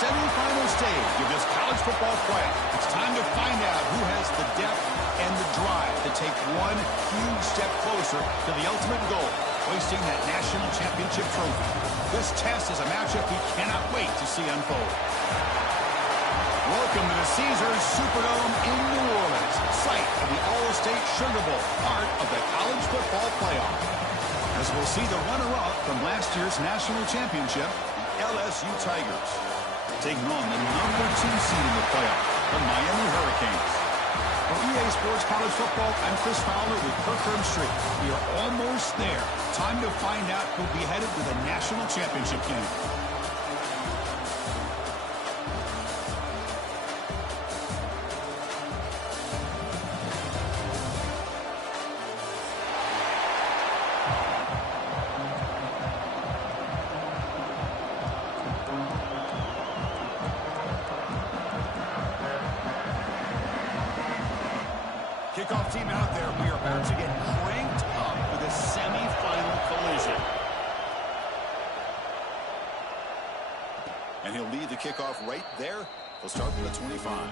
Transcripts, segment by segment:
semifinal stage of this college football playoff. It's time to find out who has the depth and the drive to take one huge step closer to the ultimate goal, hoisting that national championship trophy. This test is a matchup we cannot wait to see unfold. Welcome to the Caesars Superdome in New Orleans, site of the All-State Sugar Bowl, part of the college football playoff. As we'll see the runner-up from last year's national championship, the LSU Tigers, taking on the number 2 seed in the playoff, the Miami Hurricanes. For EA Sports College Football, I'm Chris Fowler with Kirkland Street. We are almost there. Time to find out who'll be headed to the national championship game. Kickoff team out there. We are about to get cranked up with a semifinal collision. And he'll lead the kickoff right there. He'll start from the 25.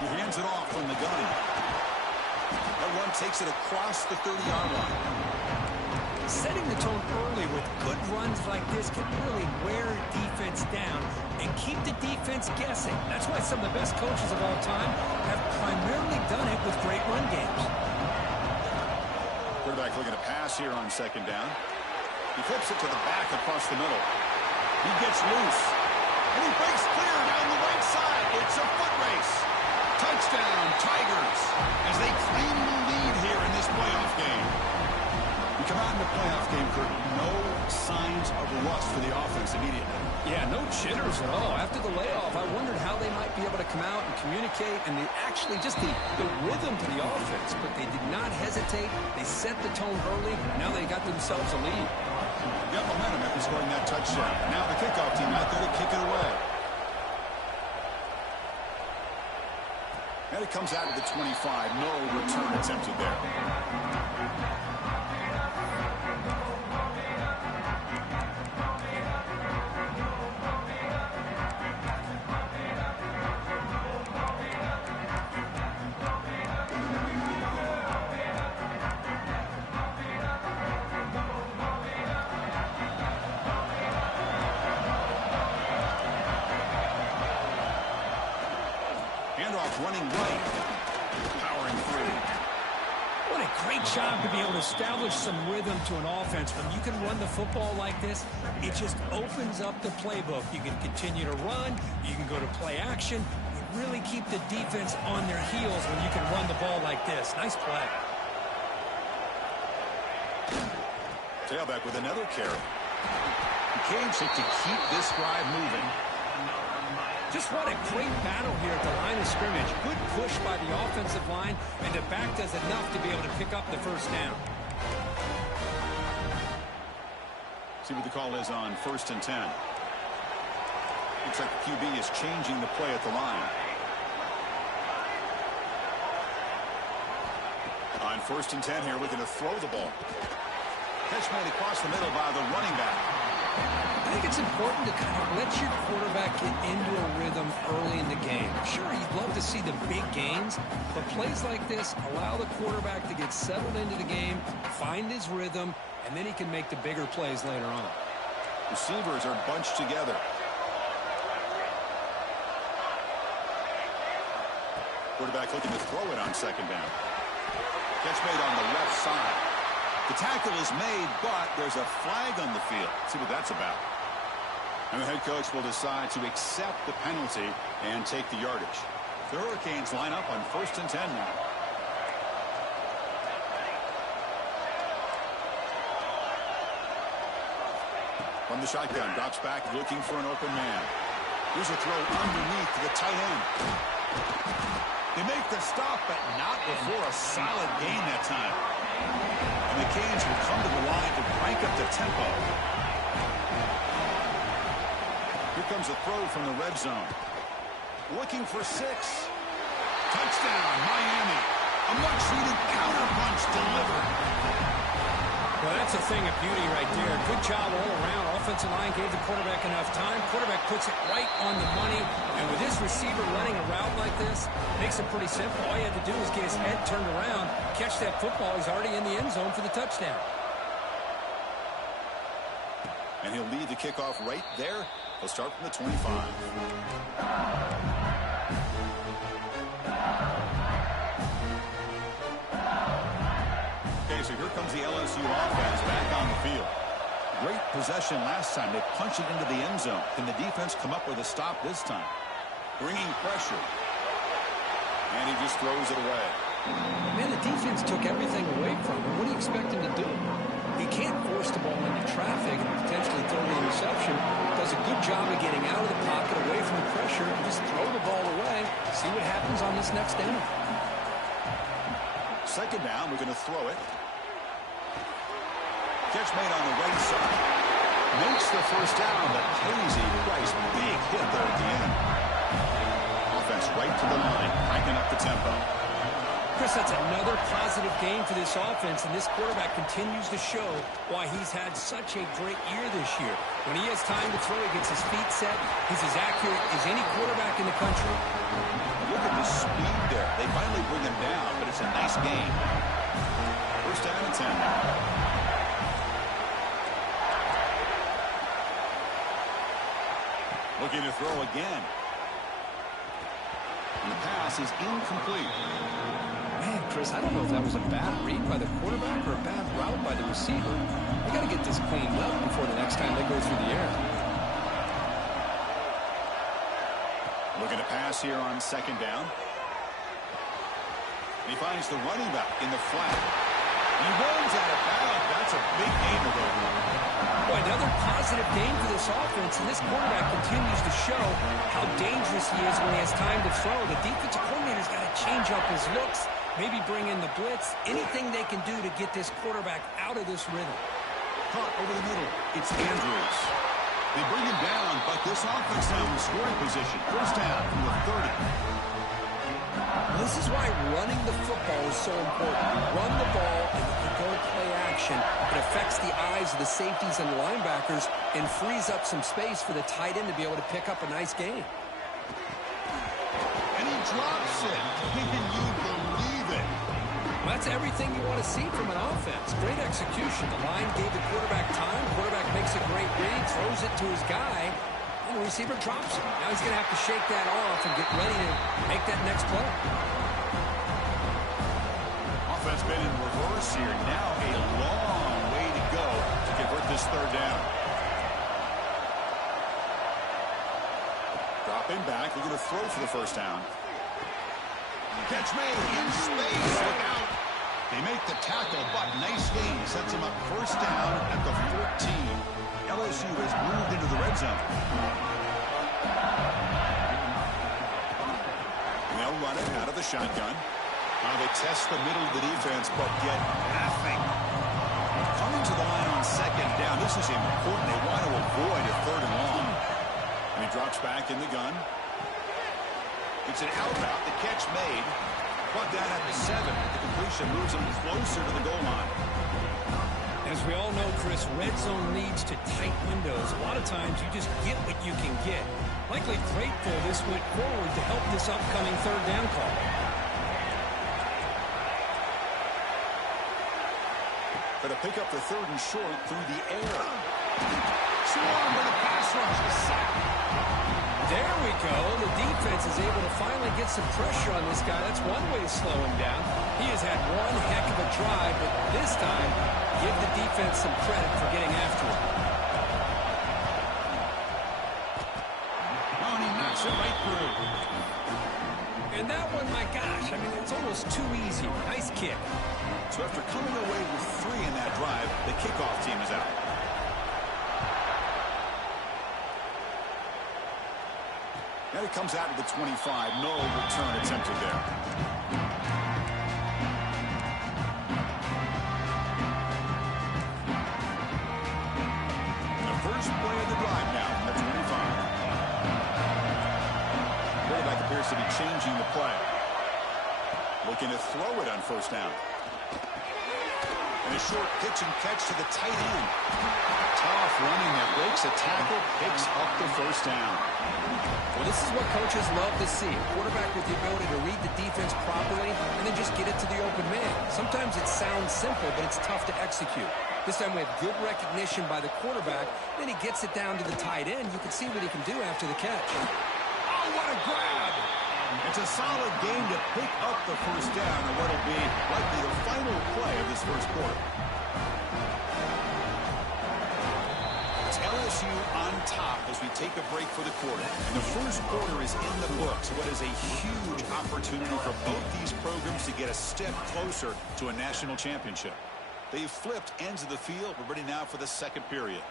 He hands it off from the gun. That run takes it across the 30-yard line. Setting the tone early with good runs like this can really wear defense down and keep the defense guessing. That's why some of the best coaches of all time have primarily done it with great run games. Quarterback looking to pass here on second down. He flips it to the back across the middle. He gets loose. And he breaks clear down the right side. It's a foot race. Touchdown, Tigers, as they claim the lead here in this playoff game. We come out in the playoff game, Kurt, no signs of rust for the offense immediately. Yeah, no jitters at all. After the layoff, I wondered how they might be able to come out and communicate, and actually just the rhythm to the offense. But they did not hesitate. They set the tone early. Now they got themselves a lead. Got momentum after scoring that touchdown. Now the kickoff team out there to kick it away. And it comes out of the 25. No return attempted there. Handoff running right, powering through. What a great job to be able to establish some rhythm to an offense. When you can run the football like this, it just opens up the playbook. You can continue to run. You can go to play action. You really keep the defense on their heels when you can run the ball like this. Nice play. Tailback with another carry. Cage it to keep this drive moving. Just what a great battle here at the line of scrimmage. Good push by the offensive line, and the back does enough to be able to pick up the first down. See what the call is on 1st and 10. Looks like the QB is changing the play at the line. On 1st and 10 here, looking to throw the ball. Catch made across the middle by the running back. I think it's important to kind of let your quarterback get into a rhythm early in the game. Sure, you'd love to see the big gains, but plays like this allow the quarterback to get settled into the game, find his rhythm, and then he can make the bigger plays later on. Receivers are bunched together. Quarterback looking to throw it on second down. Catch made on the left side. The tackle is made, but there's a flag on the field. Let's see what that's about. And the head coach will decide to accept the penalty and take the yardage. The Hurricanes line up on 1st and 10 now. From the shotgun, drops back looking for an open man. Here's a throw underneath to the tight end. They make the stop, but not before a solid gain that time. And the Canes will come to the line to crank up the tempo. Here comes a throw from the red zone. Looking for 6. Touchdown, Miami. A much-needed counter-punch delivered. Well, that's a thing of beauty right there. Good job all around. Offensive line gave the quarterback enough time. Quarterback puts it right on the money. And with this receiver running a route like this, makes it pretty simple. All you had to do was get his head turned around, catch that football. He's already in the end zone for the touchdown. And he'll lead the kickoff right there. He'll start from the 25. So here comes the LSU offense back on the field. Great possession last time. They punch it into the end zone. Can the defense come up with a stop this time? Bringing pressure. And he just throws it away. Man, the defense took everything away from him. What do you expect him to do? He can't force the ball into traffic and potentially throw the interception. Does a good job of getting out of the pocket, away from the pressure, and just throw the ball away. See what happens on this next down. Second down, we're going to throw it. Catch made on the right side. Makes the first down, but pays a price. Big hit there at the end. Offense right to the line, cranking up the tempo. Chris, that's another positive game for this offense, and this quarterback continues to show why he's had such a great year this year. When he has time to throw, he gets his feet set. He's as accurate as any quarterback in the country. Look at the speed there. They finally bring him down, but it's a nice game. First down and 10. Looking to throw again. And the pass is incomplete. Man, Chris, I don't know if that was a bad read by the quarterback or a bad route by the receiver. They got to get this cleaned up before the next time they go through the air. Looking to pass here on second down. He finds the running back in the flat. He runs out of bounds. That's a big gain there. Boy, another positive game for this offense, and this quarterback continues to show how dangerous he is when he has time to throw. The defensive coordinator's got to change up his looks, maybe bring in the blitz, anything they can do to get this quarterback out of this rhythm. Caught over the middle. It's Andrews. They bring him down, but this offense now in scoring position. First down from the 30. This is why running the football is so important. You run the ball and you can go to play action. It affects the eyes of the safeties and the linebackers and frees up some space for the tight end to be able to pick up a nice gain. And he drops it. Can you believe it? Well, that's everything you want to see from an offense. Great execution. The line gave the quarterback time. Quarterback makes a great read, throws it to his guy. And the receiver drops it. Now he's going to have to shake that off and get ready to make that next play. Offense been in reverse here. Now a long way to go to convert this third down. Dropping back. They're going to throw for the first down. Catch made in space. Look out. They make the tackle, but nice gain. Sets them up first down at the 14. LSU has moved into the red zone. They'll run it out of the shotgun. Now they test the middle of the defense, but get nothing. Coming to the line on second down. This is important. They want to avoid a third and long. And he drops back in the gun. It's an out route. The catch made. Brought down at the 7. The completion moves him closer to the goal line. As we all know, Chris, red zone leads to tight windows. A lot of times you just get what you can get. Likely grateful this went forward to help this upcoming third down call. Going to pick up the third and short through the air. Swarm with a pass rush. The sack. There we go. The defense is able to finally get some pressure on this guy. That's one way to slow him down. He has had one heck of a drive, but this time, give the defense some credit for getting after him. Oh, and he knocks it right through. And that one, my gosh, I mean, it's almost too easy. Nice kick. So after coming away with 3 in that drive, the kickoff team is out. And it comes out to the 25. No return attempted there. The first play of the drive now at 25. Quarterback appears to be changing the play. Looking to throw it on first down. And a short pitch and catch to the tight end. Tough running that breaks a tackle, picks up the first down. Well, this is what coaches love to see. A quarterback with the ability to read the defense properly and then just get it to the open man. Sometimes it sounds simple, but it's tough to execute. This time we have good recognition by the quarterback. Then he gets it down to the tight end. You can see what he can do after the catch. Oh, what a grab! It's a solid game to pick up the first down on what will be likely the final play of this first quarter. It's LSU on top as we take a break for the quarter. And the first quarter is in the books. What is a huge opportunity for both these programs to get a step closer to a national championship. They've flipped ends of the field. We're ready now for the second period.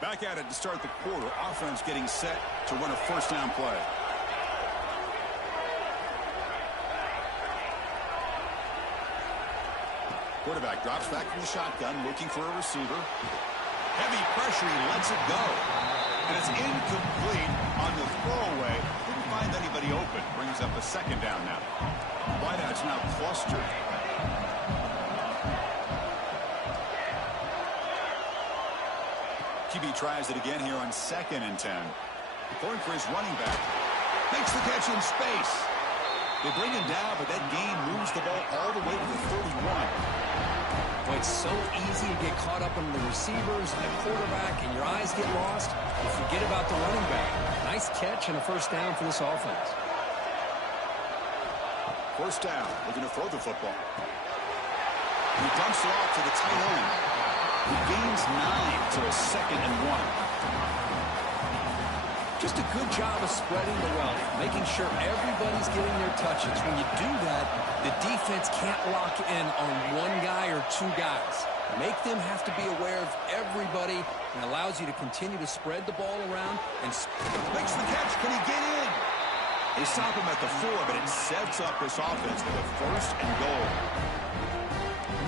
Back at it to start the quarter. Offense getting set to run a first down play. Quarterback drops back from the shotgun, looking for a receiver. Heavy pressure, he lets it go. And it's incomplete on the throwaway. Didn't find anybody open. Brings up a second down now. Wideouts now clustered. QB tries it again here on 2nd and 10. Going for his running back. Makes the catch in space. They bring him down, but that gain moves the ball all the way to the 31. Well, it's so easy to get caught up on the receivers and the quarterback, and your eyes get lost. You forget about the running back. Nice catch and a first down for this offense. First down, looking to throw the football. He dumps it off to the tight end. He gains 9 to a 2nd and 1. Just a good job of spreading the wealth, making sure everybody's getting their touches. When you do that, the defense can't lock in on one guy or two guys. Make them have to be aware of everybody and allows you to continue to spread the ball around and makes the catch. Can he get in? They stop him at the 4, but it sets up this offense with a first and goal.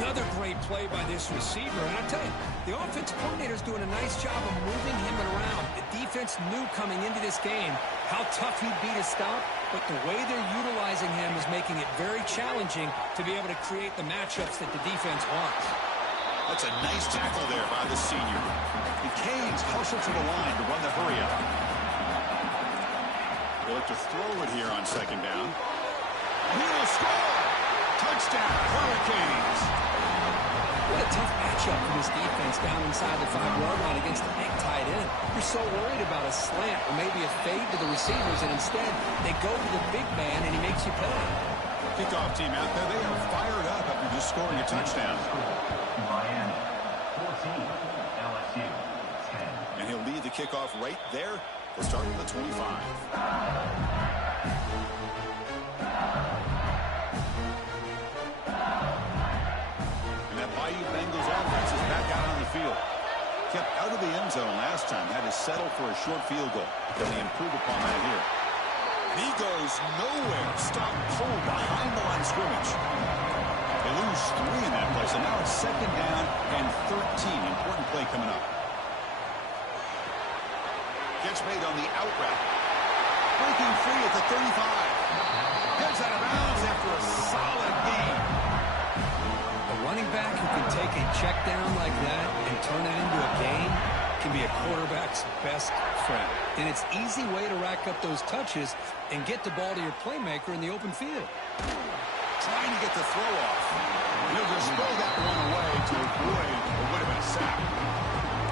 Another great play by this receiver. And I tell you, the offensive coordinator's doing a nice job of moving him around. The defense knew coming into this game how tough he'd be to stop, but the way they're utilizing him is making it very challenging to be able to create the matchups that the defense wants. That's a nice tackle there by the senior. The Canes hustle to the line to run the hurry up. They look to throw it here on 2nd down. He will score! Touchdown, Hurricanes! What a tough matchup for this defense down inside the 5-yard line against the big tight end. You're so worried about a slant or maybe a fade to the receivers, and instead they go to the big man and he makes you pay. Kickoff team out there, they are fired up after just scoring a touchdown. Miami, 14, LSU, 10. And he'll lead the kickoff right there. We'll start with the 25. Bengals offense is back out on the field. Kept out of the end zone last time. Had to settle for a short field goal. Can they improve upon that here? He goes nowhere. Stop pulled behind the line of scrimmage. They lose 3 in that play. So now it's 2nd down and 13. Important play coming up. Catch made on the out route. Breaking free at the 35. Heads out of bounds after a solid game. Running back who can take a check down like that and turn it into a gain can be a quarterback's best friend. And it's an easy way to rack up those touches and get the ball to your playmaker in the open field. Trying to get the throw off. He'll just throw that one away to avoid what would have been a sack.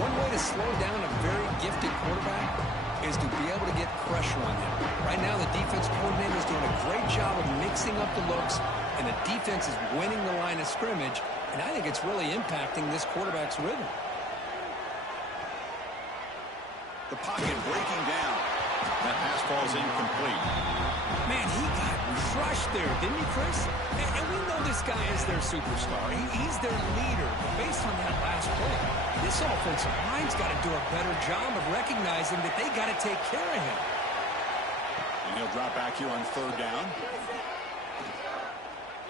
One way to slow down a very gifted quarterback is to be able to get pressure on him. Right now, the defense coordinator is doing a great job of mixing up the looks, and the defense is winning the line of scrimmage, and I think it's really impacting this quarterback's rhythm. The pocket breaking down. That pass ball is incomplete. Man, he got crushed there, didn't he, Chris? And we know this this guy is their superstar. He's their leader. But based on that last play, this offensive line's got to do a better job of recognizing that they got to take care of him. And he'll drop back here on third down.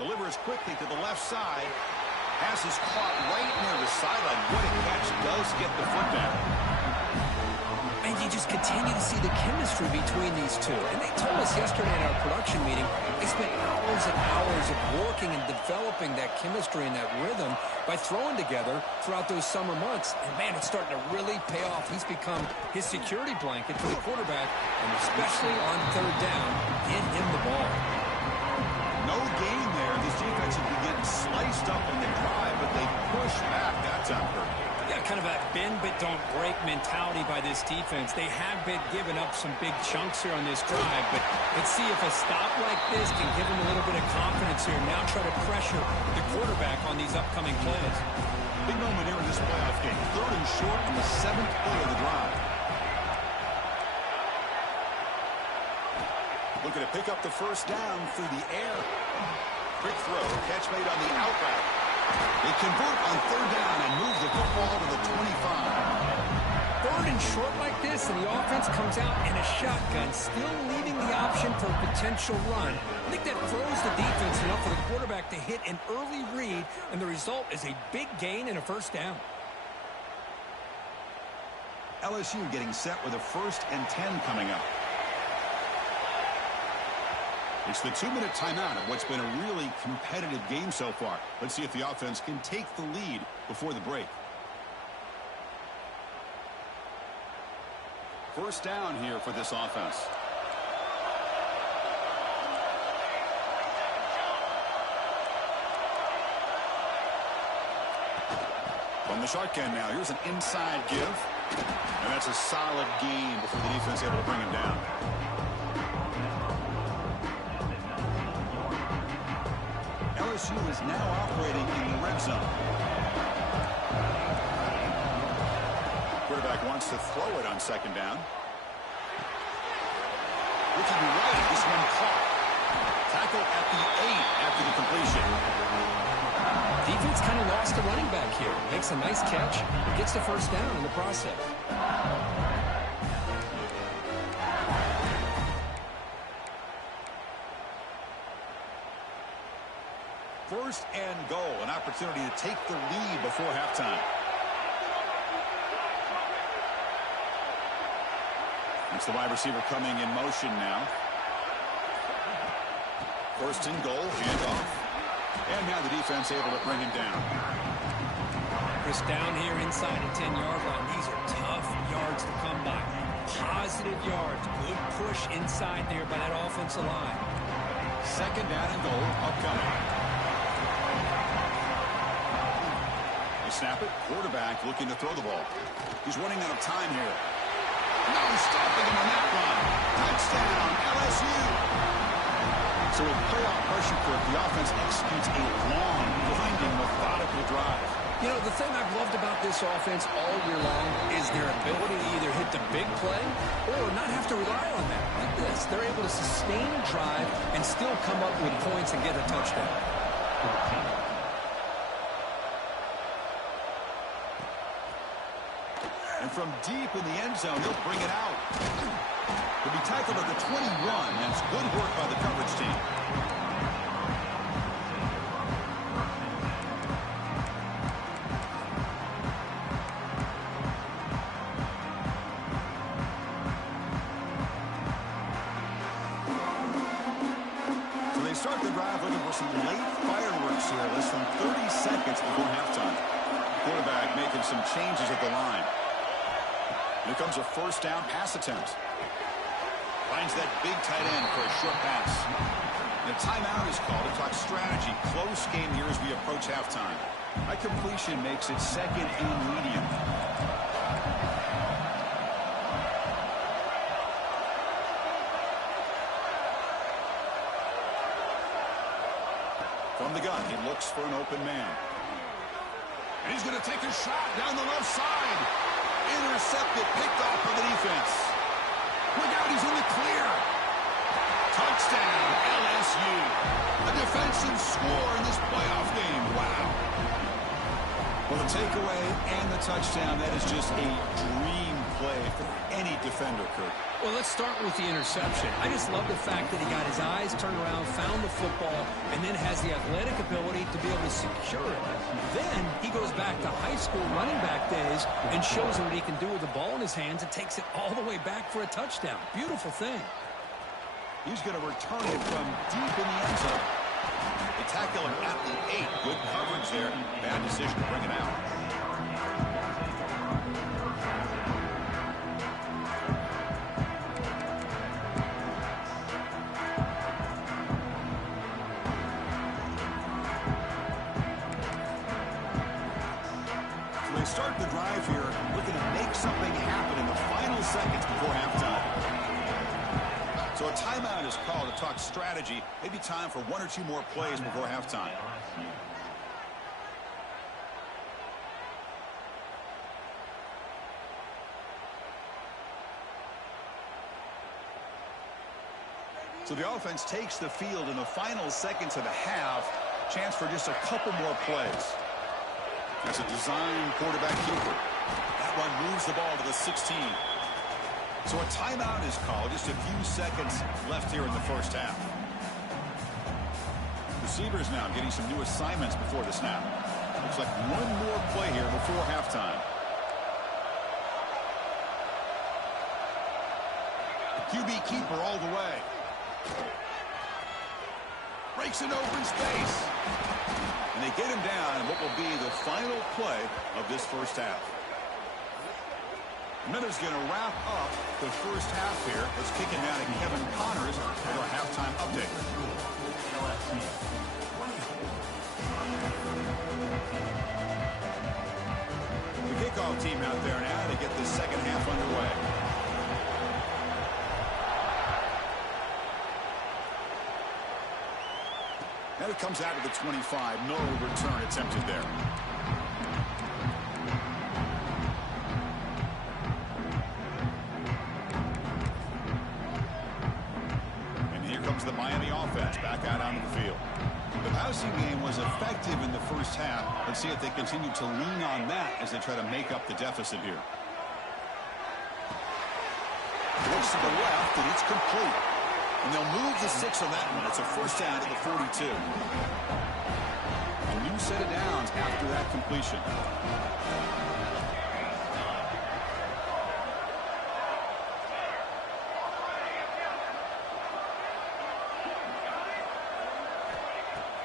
Delivers quickly to the left side. Pass is caught right near the sideline. What a catch. Does get the foot down. And you just continue to see the chemistry between these two. And they told us yesterday in our production meeting, they spent hours and hours of working and developing that chemistry and that rhythm by throwing together throughout those summer months. And, man, it's starting to really pay off. He's become his security blanket for the quarterback, and especially on third down, get him the ball. No gain there. This defense has been getting sliced up on the drive, but they push back that time. Yeah, kind of a bend-but-don't-break mentality by this defense. They have been giving up some big chunks here on this drive, but let's see if a stop like this can give them a little bit of confidence here. Now try to pressure the quarterback on these upcoming plays. Big moment here in this playoff game. Third and short on the 7th play of the drive. Looking to pick up the first down through the air. Quick throw, catch made on the out route. They convert on third down and move the football to the 25. Third and short like this, and the offense comes out in a shotgun, still leaving the option for a potential run. I think that throws the defense enough for the quarterback to hit an early read, and the result is a big gain and a first down. LSU getting set with a 1st and 10 coming up. It's the 2-minute timeout of what's been a really competitive game so far. Let's see if the offense can take the lead before the break. First down here for this offense. From the shotgun now, here's an inside give. And that's a solid gain before the defense able to bring him down. LSU is now operating in the red zone. Quarterback wants to throw it on second down. Looking right, this one caught. Tackle at the 8 after the completion. Defense kind of lost the running back here. Makes a nice catch, gets the first down in the process. First and goal, an opportunity to take the lead before halftime. That's the wide receiver coming in motion now. First and goal, handoff. And now the defense able to bring him down. Chris, down here inside the 10-yard line. These are tough yards to come by. Positive yards. Good push inside there by that offensive line. Second down and goal, upcoming. They snap it. Quarterback looking to throw the ball. He's running out of time here. No stopping him on that run. Touchdown, LSU. So with playoff pressure for it, the offense executes a long, grinding, methodical drive. You know, the thing I've loved about this offense all year long is their ability to either hit the big play or not have to rely on that. Like this, they're able to sustain a drive and still come up with points and get a touchdown. And from deep in the end zone, he'll bring it out. He'll be tackled at the 21. That's good work by the coverage team. So they start the drive looking for some late fireworks here, less than 30 seconds before halftime. Quarterback making some changes at the line. Here comes a first down pass attempt. Finds that big tight end for a short pass. And a timeout is called to talk strategy. Close game here as we approach halftime. That completion makes it second and medium. From the gun, he looks for an open man. And he's going to take a shot down the left side. Intercepted, picked off by the defense. Look out, he's in the clear. Touchdown, LSU. A defensive score in this play. takeaway and the touchdown. That is just a dream play for any defender, Kurt. Well, let's start with the interception. I just love the fact that he got his eyes turned around, found the football, and then has the athletic ability to be able to secure it. Then he goes back to high school running back days and shows what he can do with the ball in his hands and takes it all the way back for a touchdown. Beautiful thing. He's going to return it from deep in the end zone. They tackle him at the 8. Good coverage there. Bad decision to bring it out. So they start the drive here, looking to make something happen in the final seconds before halftime. So a timeout is called to talk strategy. Maybe time for 1 or 2 more plays before halftime. So the offense takes the field in the final seconds of the half. Chance for just a couple more plays. That's a design quarterback keeper. That one moves the ball to the 16. So a timeout is called. Just a few seconds left here in the first half. Receivers now getting some new assignments before the snap. Looks like one more play here before halftime. The QB keeper all the way. Breaks an open space. And they get him down in what will be the final play of this first half. Miller's going to wrap up the first half here. Let's kick it down to Kevin Connors with our halftime update. The kickoff team out there now to get the second half underway. Now it comes out to the 25. No return attempted there. The Miami offense back out onto the field. The passing game was effective in the first half. Let's see if they continue to lean on that as they try to make up the deficit here. Looks to the left, and it's complete. And they'll move the 6 on that one. It's a first down to the 42. A new set of downs after that completion.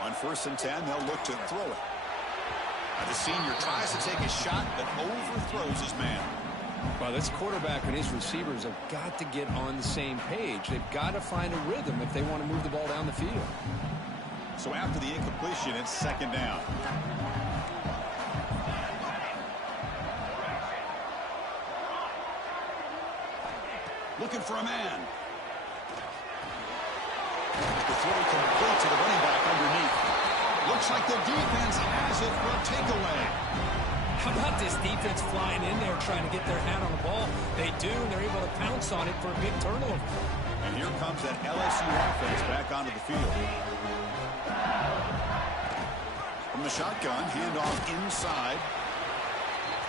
On 1st and 10, they'll look to throw it. The senior tries to take a shot, but overthrows his man. Well, this quarterback and his receivers have got to get on the same page. They've got to find a rhythm if they want to move the ball down the field. So after the incompletion, it's second down. Looking for a man. The throw complete to the running back underneath. Looks like the defense has it for a takeaway. How about this defense flying in there trying to get their hand on the ball? They do, and they're able to pounce on it for a big turnover. And here comes that LSU offense back onto the field. From the shotgun, handoff inside.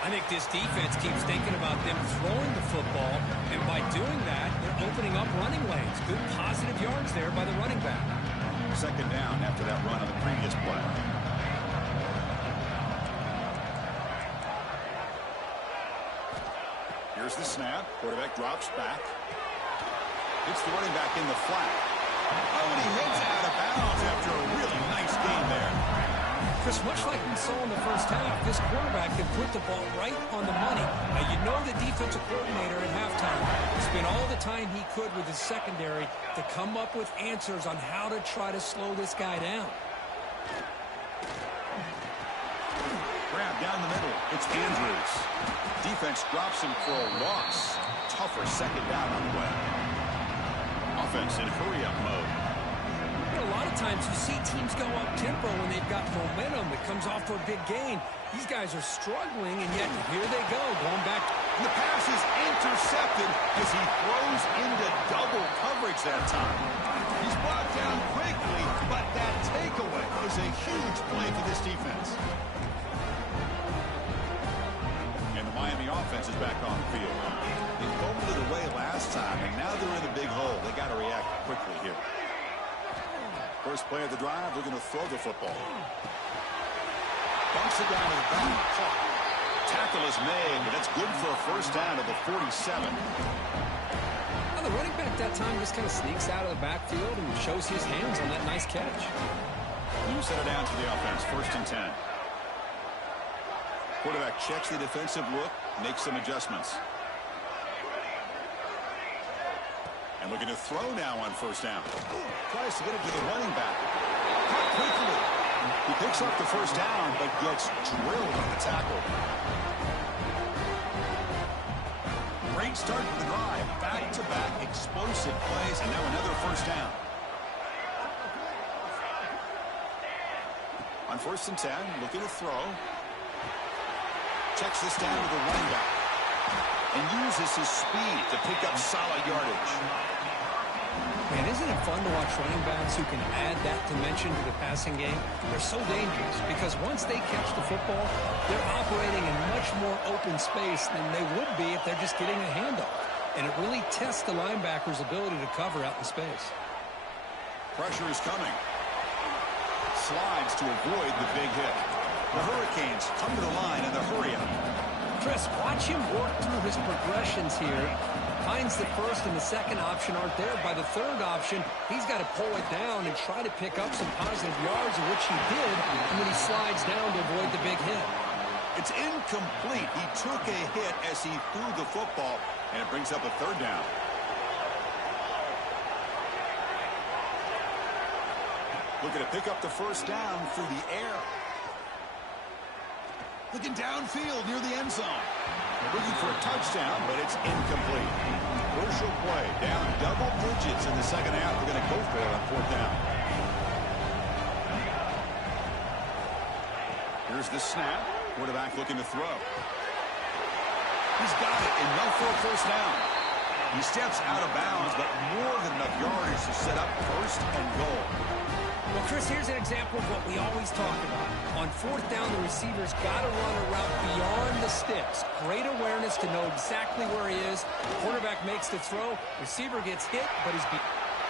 I think this defense keeps thinking about them throwing the football, and by doing that, they're opening up running lanes. Good positive yards there by the running back. Second down after that run on the previous play. Here's the snap. Quarterback drops back. Hits the running back in the flat. Oh, and he hits out of bounds after a really nice game there. Chris, much like we saw in the first half, this quarterback can put the ball right on the money. Now, you know the defensive coordinator at halftime spent all the time he could with his secondary to come up with answers on how to try to slow this guy down. Grab down the middle. It's Andrews. Defense drops him for a loss. Tougher second down on the way. Offense in hurry-up mode. A lot of times you see teams go up tempo when they've got momentum that comes off for a big gain. These guys are struggling, and yet here they go, going back. The pass is intercepted as he throws into double coverage that time. He's brought down quickly, but that takeaway is a huge play for this defense. offense is back on the field. They fumbled it away last time, and now they're in the big hole. They got to react quickly here. First play of the drive, they're going to throw the football. Bumps it down to the back. Caught. Tackle is made, but that's good for a first down to the 47. Well, the running back that time just kind of sneaks out of the backfield and shows his hands on that nice catch. You set it down to the offense, 1st and 10. Quarterback checks the defensive look, makes some adjustments. And looking to throw now on 1st down. Tries to get it to the running back. Caught quickly. He picks up the 1st down, but gets drilled on the tackle. Great start to the drive. Back-to-back explosive plays, and now another 1st down. On 1st and 10, looking to throw. Checks this down to the running back. And uses his speed to pick up solid yardage. Man, isn't it fun to watch running backs who can add that dimension to the passing game? They're so dangerous because once they catch the football, they're operating in much more open space than they would be if they're just getting a handoff. And it really tests the linebacker's ability to cover out in space. Pressure is coming. Slides to avoid the big hit. The Hurricanes come to the line in the hurry-up. Chris, watch him work through his progressions here. Finds the 1st and the 2nd option aren't there. By the 3rd option, he's got to pull it down and try to pick up some positive yards, which he did, and then he slides down to avoid the big hit. It's incomplete. He took a hit as he threw the football, and it brings up a 3rd down. Looking to pick up the 1st down through the air. Looking downfield near the end zone. Looking for a touchdown, but it's incomplete. Crucial play. Down double digits in the 2nd half. We're going to go for it on 4th down. Here's the snap. Quarterback looking to throw. He's got it. Enough for a 1st down. He steps out of bounds, but more than enough yardage to set up 1st and goal. Well, Chris, here's an example of what we always talk about. On 4th down, the receiver's got to run a route beyond the sticks. Great awareness to know exactly where he is. Quarterback makes the throw. Receiver gets hit, but he's beat.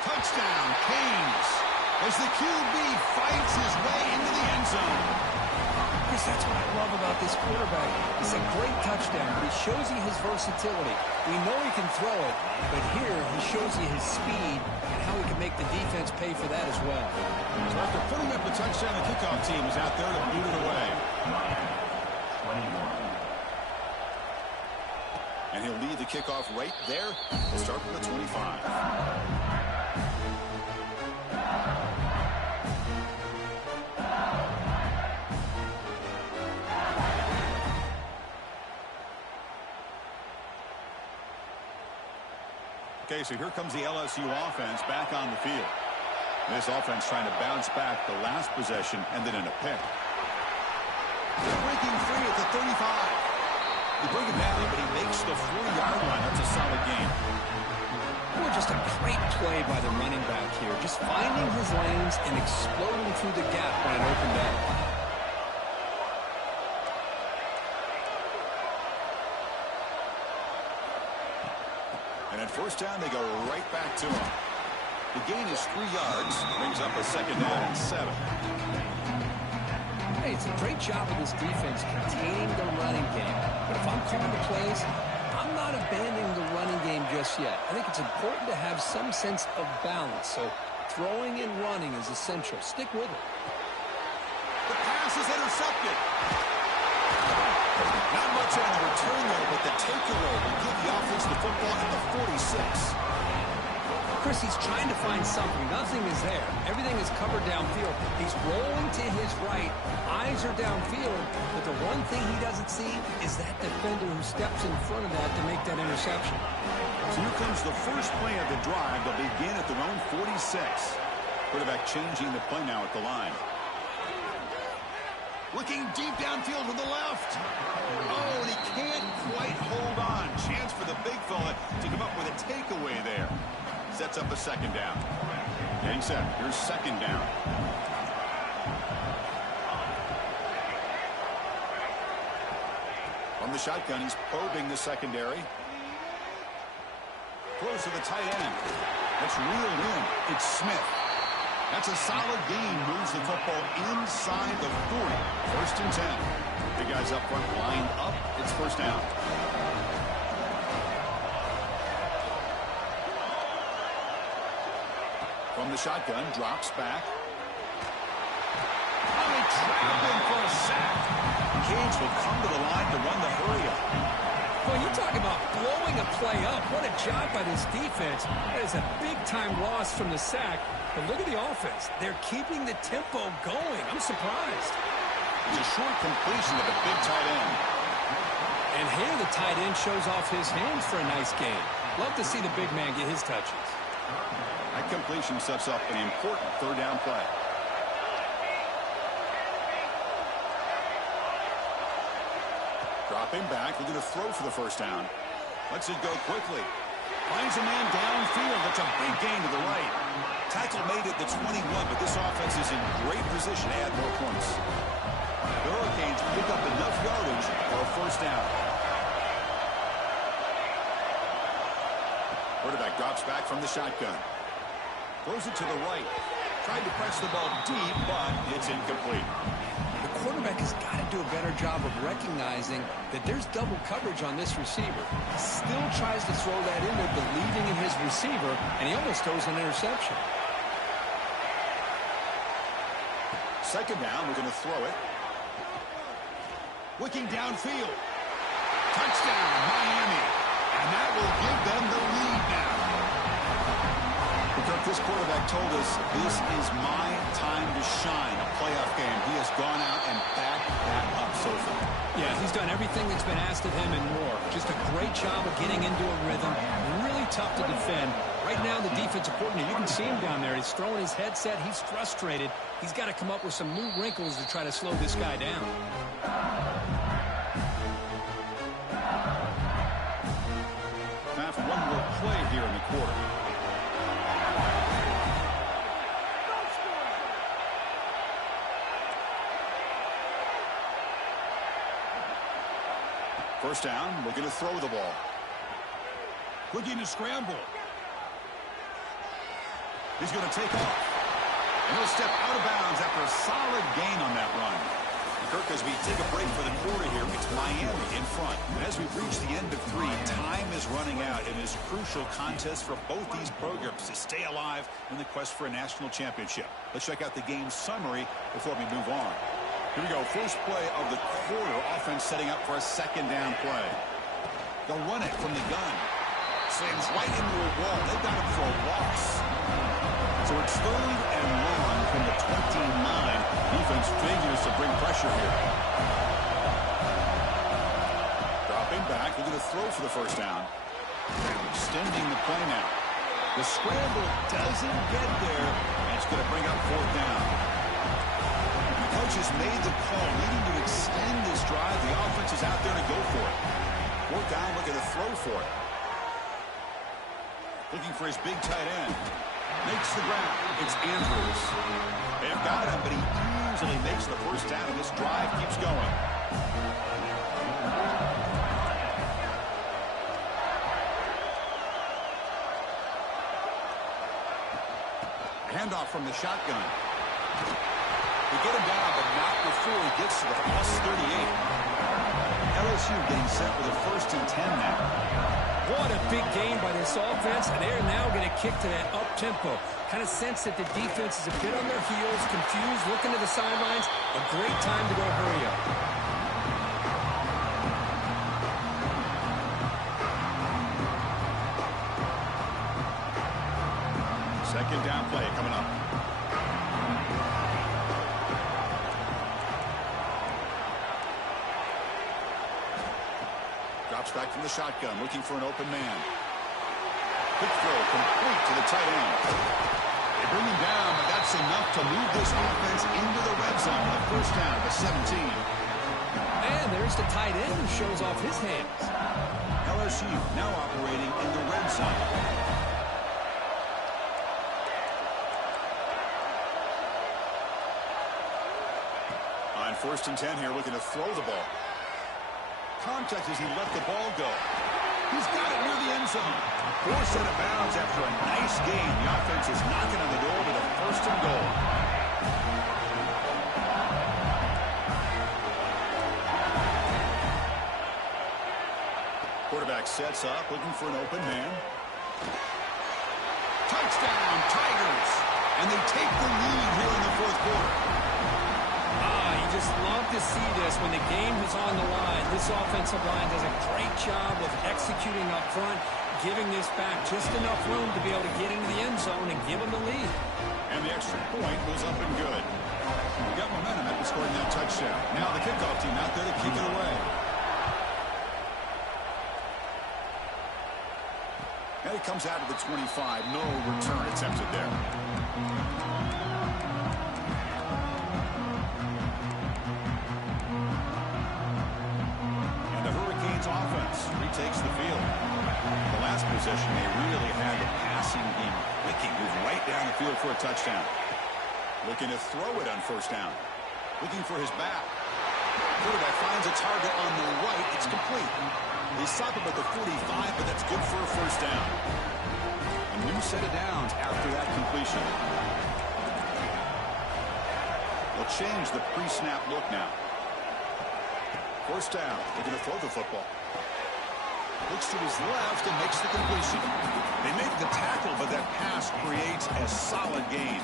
Touchdown, Canes, as the QB fights his way into the end zone. Chris, that's what I love about this quarterback. It's a great touchdown, but he shows you his versatility. We know he can throw it, but here he shows you his speed and how he can make the defense pay for that as well. So after putting up the touchdown, the kickoff team is out there to boot it away. 21. And he'll lead the kickoff right there. We'll start from the 25. Okay, so here comes the LSU offense back on the field. This offense trying to bounce back. The last possession ended in a pick. They're breaking free at the 35. They bring him down, but he makes the 40-yard line. That's a solid game. Boy, just a great play by the running back here. Just finding his lanes and exploding through the gap when it opened up. And at 1st down, they go right back to him. The gain is 3 yards, brings up a 2nd down and 7. Hey, it's a great job of this defense containing the running game. But if I'm calling the plays, I'm not abandoning the running game just yet. I think it's important to have some sense of balance. So throwing and running is essential. Stick with it. The pass is intercepted. Not much on the return there, but the takeaway will give the offense the football at the 46. Chris, he's trying to find something. Nothing is there. Everything is covered downfield. He's rolling to his right. Eyes are downfield. But the one thing he doesn't see is that defender who steps in front of that to make that interception. So here comes the first play of the drive. They'll begin at their own 46. Quarterback changing the play now at the line. Looking deep downfield to the left. Oh, and he can't quite hold on. Chance for the big fella to come up with a takeaway there. Sets up a 2nd down. Getting set. Here's 2nd down. On the the shotgun. He's probing the secondary. Throws to the tight end. That's reeled in. It's Smith. That's a solid gain. Moves the football inside the 40. 1st and 10. The guys up front lined up. It's 1st down. From the shotgun, drops back. Oh, they trap him for a sack. Canes will come to the line to run the hurry-up. Well, you talk about blowing a play up. What a job by this defense. That is a big-time loss from the sack. But look at the offense. They're keeping the tempo going. I'm surprised. It's a short completion of the big tight end. And here the tight end shows off his hands for a nice game. Love to see the big man get his touches. That completion sets up an important 3rd down play. Dropping back, looking to throw for the 1st down. Lets it go quickly. Finds a man downfield. That's a big gain to the right. Tackle made at the 21, but this offense is in great position to add more points. The Hurricanes pick up enough yardage for a 1st down. Quarterback drops back from the shotgun. Throws it to the right. Tried to press the ball deep, but it's incomplete. The quarterback has got to do a better job of recognizing that there's double coverage on this receiver. He still tries to throw that in there, believing in his receiver, and he almost throws an interception. 2nd down, we're going to throw it. Looking downfield. Touchdown, Miami. And that will give them the lead now. This quarterback told us this is my time to shine, a playoff game. He has gone out and backed that up so far. Yeah, he's done everything that's been asked of him and more. Just a great job of getting into a rhythm. Really tough to defend. Right now, the defensive coordinator, you can see him down there. He's throwing his headset. He's frustrated. He's got to come up with some new wrinkles to try to slow this guy down. Time for one more play here in the quarter. First down, looking to throw the ball. Looking to scramble. He's going to take off. And he'll step out of bounds after a solid gain on that run. Kirk, as we take a break for the quarter here, it's Miami in front. And as we reach the end of 3, time is running out in this crucial contest for both these programs to stay alive in the quest for a national championship. Let's check out the game summary before we move on. Here we go. First play of the quarter. Offense setting up for a 2nd down play. They'll run it from the gun. Slams right into a wall. They've got him for a loss. So it's 3rd and long from the 29. Defense figures to bring pressure here. Dropping back. Looking to throw for the 1st down. Extending the play now. The scramble doesn't get there. That's going to bring up 4th down. Coach has made the call, needing to extend this drive. The offense is out there to go for it. 4th down, looking to throw for it. Looking for his big tight end. Makes the ground. It's Andrews. They've got him, but he easily makes the 1st down, and this drive keeps going. Handoff from the shotgun. They get him down, but not before he gets to the +38. LSU getting set with a 1st and 10 now. What a big game by this offense, and they're now going to kick to that up-tempo. Kind of sense that the defense is a bit on their heels, confused, looking to the sidelines. A great time to go hurry up. 2nd down play coming up. Drops back from the shotgun, looking for an open man. Quick throw, complete to the tight end. They bring him down, but that's enough to move this offense into the red zone. A 1st down to 17. And there's the tight end who shows off his hands. LSU now operating in the red zone. On 1st and 10 here, looking to throw the ball. contact as he let the ball go. He's got it near the end zone. Forced out of bounds after a nice gain. The offense is knocking on the door with a first and goal. Quarterback sets up, looking for an open man. Touchdown, Tigers! And they take the lead here in the fourth quarter. You just love to see this when the game is on the line. This offensive line does a great job of executing up front, giving this back just enough room to be able to get into the end zone and give them the lead. And the extra point was up and good. We got momentum after scoring that touchdown. Now the kickoff team out there to kick it away. And it comes out of the 25. No return attempted there. And the Hurricanes offense retakes the field. The last possession, they really had the passing game clicking. Moved right down the field for a touchdown. Looking to throw it on first down. Looking for his back. Quarterback finds a target on the right. It's complete. They stop him at the 45, but that's good for a first down. A new set of downs after that completion. They'll change the pre-snap look now. First down. They're going to throw the football. Looks to his left and makes the completion. They make the tackle, but that pass creates a solid gain.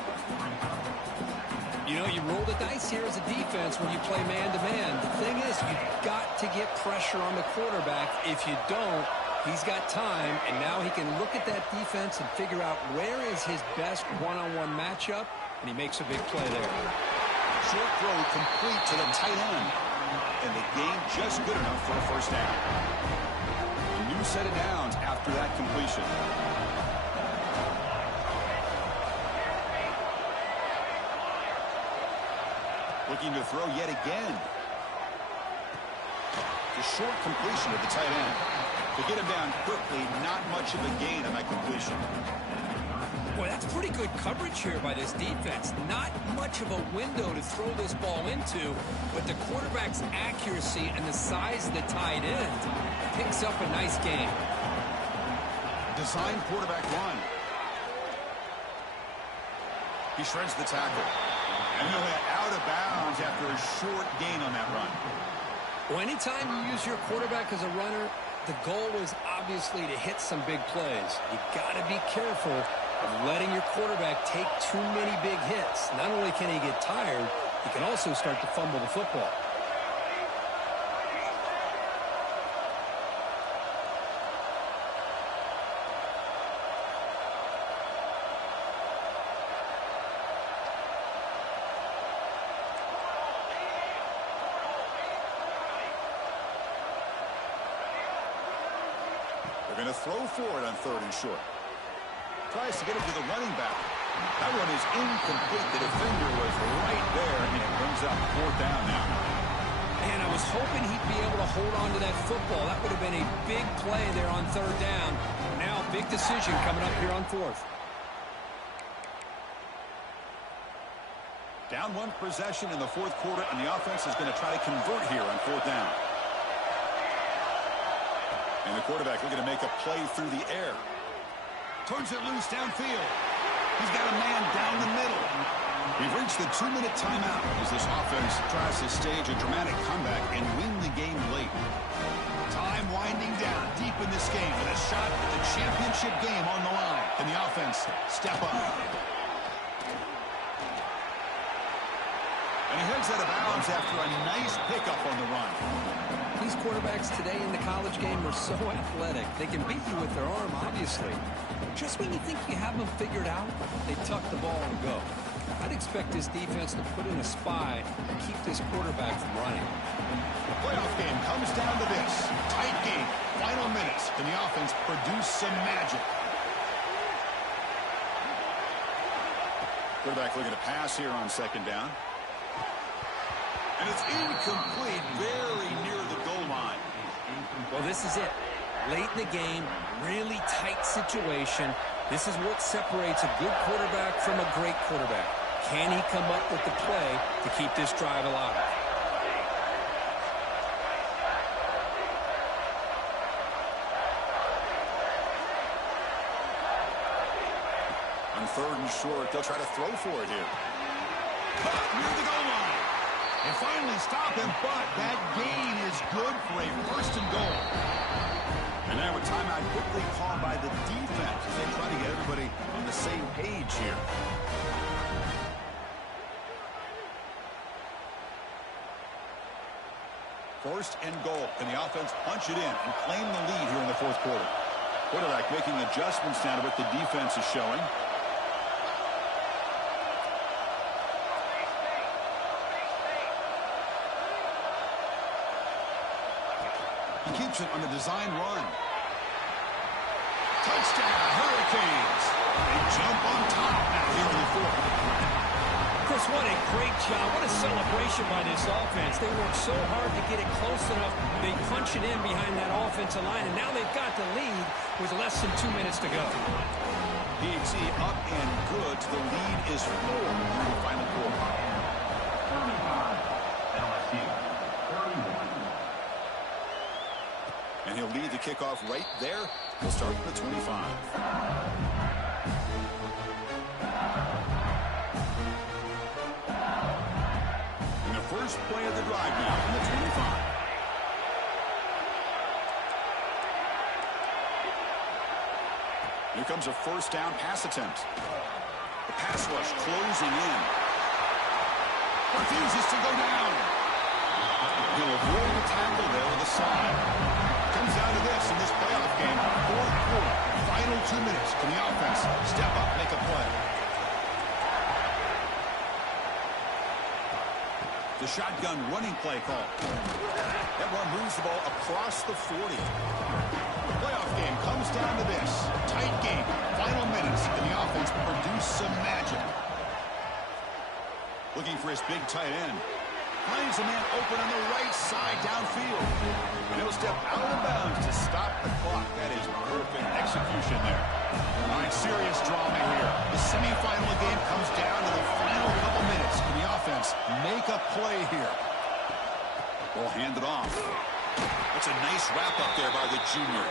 You know, you roll the dice here as a defense when you play man-to-man. The thing is, you've got to get pressure on the quarterback. If you don't, he's got time, and now he can look at that defense and figure out where is his best one-on-one matchup, and he makes a big play there. Short throw complete to the tight end. And the game just good enough for a first down. A new set of downs after that completion. Looking to throw yet again. The short completion of the tight end. To get him down quickly, not much of a gain on that completion. Boy, that's pretty good coverage here by this defense. Not much of a window to throw this ball into, but the quarterback's accuracy and the size of the tight end picks up a nice gain. Design quarterback run. He shreds the tackle. And he'll hit out of bounds after a short gain on that run. Well, anytime you use your quarterback as a runner, the goal is obviously to hit some big plays. You got to be careful of letting your quarterback take too many big hits. Not only can he get tired, he can also start to fumble the football. They're going to throw for it on third and short. Tries to get it to the running back. That one is incomplete. The defender was right there, and it brings up fourth down now. And I was hoping he'd be able to hold on to that football. That would have been a big play there on third down. Now, big decision coming up here on fourth. Down one possession in the fourth quarter, and the offense is going to try to convert here on fourth down. And the quarterback looking to make a play through the air. Turns it loose downfield. He's got a man down the middle. We've reached the 2-minute timeout as this offense tries to stage a dramatic comeback and win the game late. Time winding down deep in this game with a shot at the championship game on the line. And the offense step up. And he heads out of bounds after a nice pickup on the run. These quarterbacks today in the college game are so athletic. They can beat you with their arm, obviously. Just when you think you have them figured out, they tuck the ball and go. I'd expect this defense to put in a spy and keep this quarterback from running. The playoff game comes down to this. Tight game. Final minutes. Can the offense produce some magic? Quarterback looking to pass here on second down. And it's incomplete, very near the goal line. Well, this is it. Late in the game, really tight situation. This is what separates a good quarterback from a great quarterback. Can he come up with the play to keep this drive alive? 3rd and short. They'll try to throw for it here. Caught near the goal line. And finally stop him, but that gain is good for a 1st and goal. And now a timeout quickly called by the defense as they try to get everybody on the same page here. First and goal. Can the offense punch it in and claim the lead here in the 4th quarter? Quarterback making adjustments now to what the defense is showing. He keeps it on the design run. Touchdown, Hurricanes. They jump on top now here in the 4th. Chris, what a great job. What a celebration by this offense. They worked so hard to get it close enough. They punch it in behind that offensive line, and now they've got the lead with less than 2 minutes to go. PHC up and good. The lead is 4 in the final quarter. 35, LSU, 31. And he'll lead the kickoff right there. He'll start with the 25. First play of the drive now from the 25. Here comes a 1st down pass attempt. The pass rush closing in. Refuses to go down. He'll avoid the tackle there with a side. Comes down to this in this playoff game. 4th quarter. Final 2 minutes. Can the offense step up, make a play? The shotgun running play call. That one moves the ball across the 40. The playoff game comes down to this. Tight game. Final minutes. Can the offense produce some magic? Looking for his big tight end. Finds a man open on the right side downfield. And he'll step out of bounds to stop the clock. That is perfect execution there. All right, serious drama here. The semifinal game comes down to the final couple minutes. Can the offense make a play here? Ball handed off. That's a nice wrap-up there by the junior.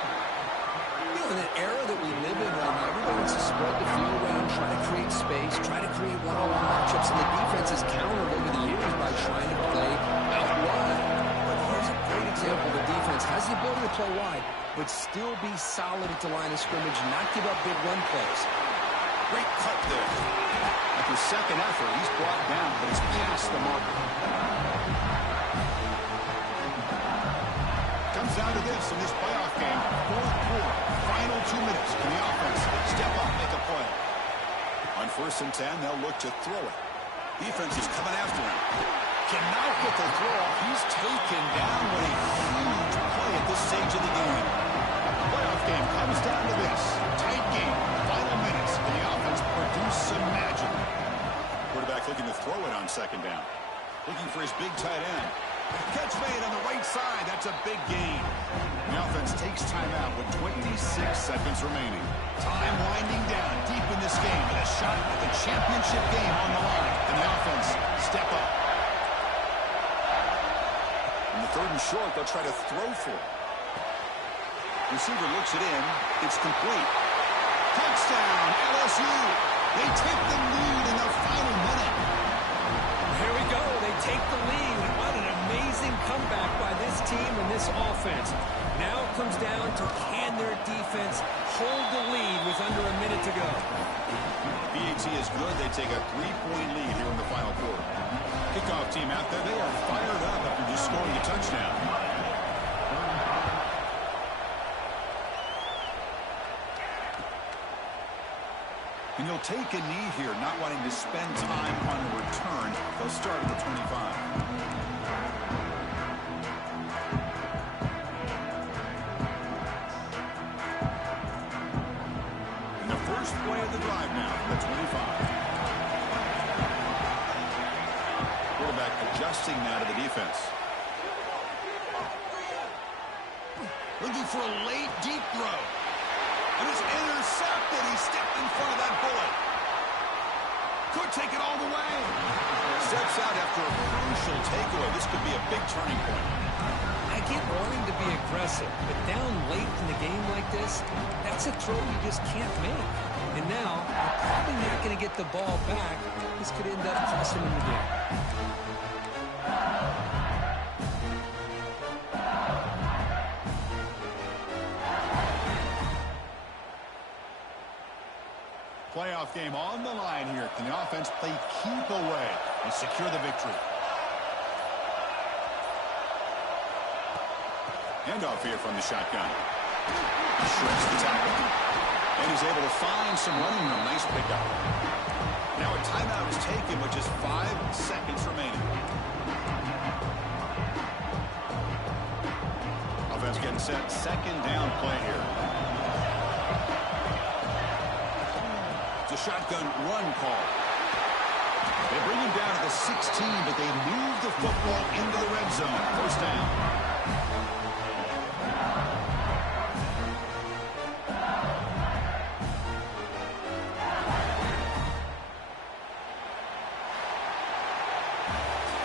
You know, in an era that we live in right now, everybody wants to spread the field around, try to create space, try to create one-on-one matchups, and the defense has countered over the years by trying to play out wide. But here's a great example. The defense has the ability to play wide, but still be solid at the line of scrimmage, not give up big run plays. Great cut there. After second effort, he's brought down, but he's past the marker. Comes down to this in this playoff game. 4th quarter, final 2 minutes. Can the offense step up, make a play? On 1st and 10, they'll look to throw it. Defense is coming after him. Cannot get the throw off. He's taken down with a huge play at this stage of the game. Playoff game comes down to this. Tight game, final minutes. Can the offense produce some magic? Quarterback looking to throw it on 2nd down. Looking for his big tight end. Catch made on the right side. That's a big gain. The offense takes timeout with 26 seconds remaining. Time winding down deep in this game with a shot at the championship game on the line. And the offense step up. In the 3rd and short, they'll try to throw for it. Receiver looks it in. It's complete. Touchdown, LSU. They take the lead in the final minute. Here we go. They take the lead. What an amazing comeback by this team and this offense. Now it comes down to can their defense hold the lead with under a minute to go. BAT is good. They take a 3-point lead here in the final quarter. Kickoff team out there. They are fired up after just scoring a touchdown. And you'll take a knee here, not wanting to spend time on a return. They'll start at the 25. And the first play of the drive now from the 25. Quarterback adjusting now to the defense. Looking for a late, deep throw. And it's intercepted. He stepped in front of that bullet. Could take it all the way. Steps out after a crucial takeaway. This could be a big turning point. I get wanting to be aggressive, but down late in the game like this, that's a throw you just can't make. And now, they're probably not going to get the ball back. This could end up costing them the game. Playoff game on the line here. Can the offense play keep away and secure the victory? Handoff here from the shotgun. Shreds the tackle. And he's able to find some running room. Nice pickup. Now a timeout is taken with just 5 seconds remaining. Offense getting set. Second down play here. It's a shotgun run call. They bring him down to the 16, but they move the football into the red zone. First down.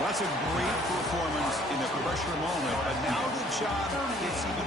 That's a great performance in the pressure moment, but now the job gets even more.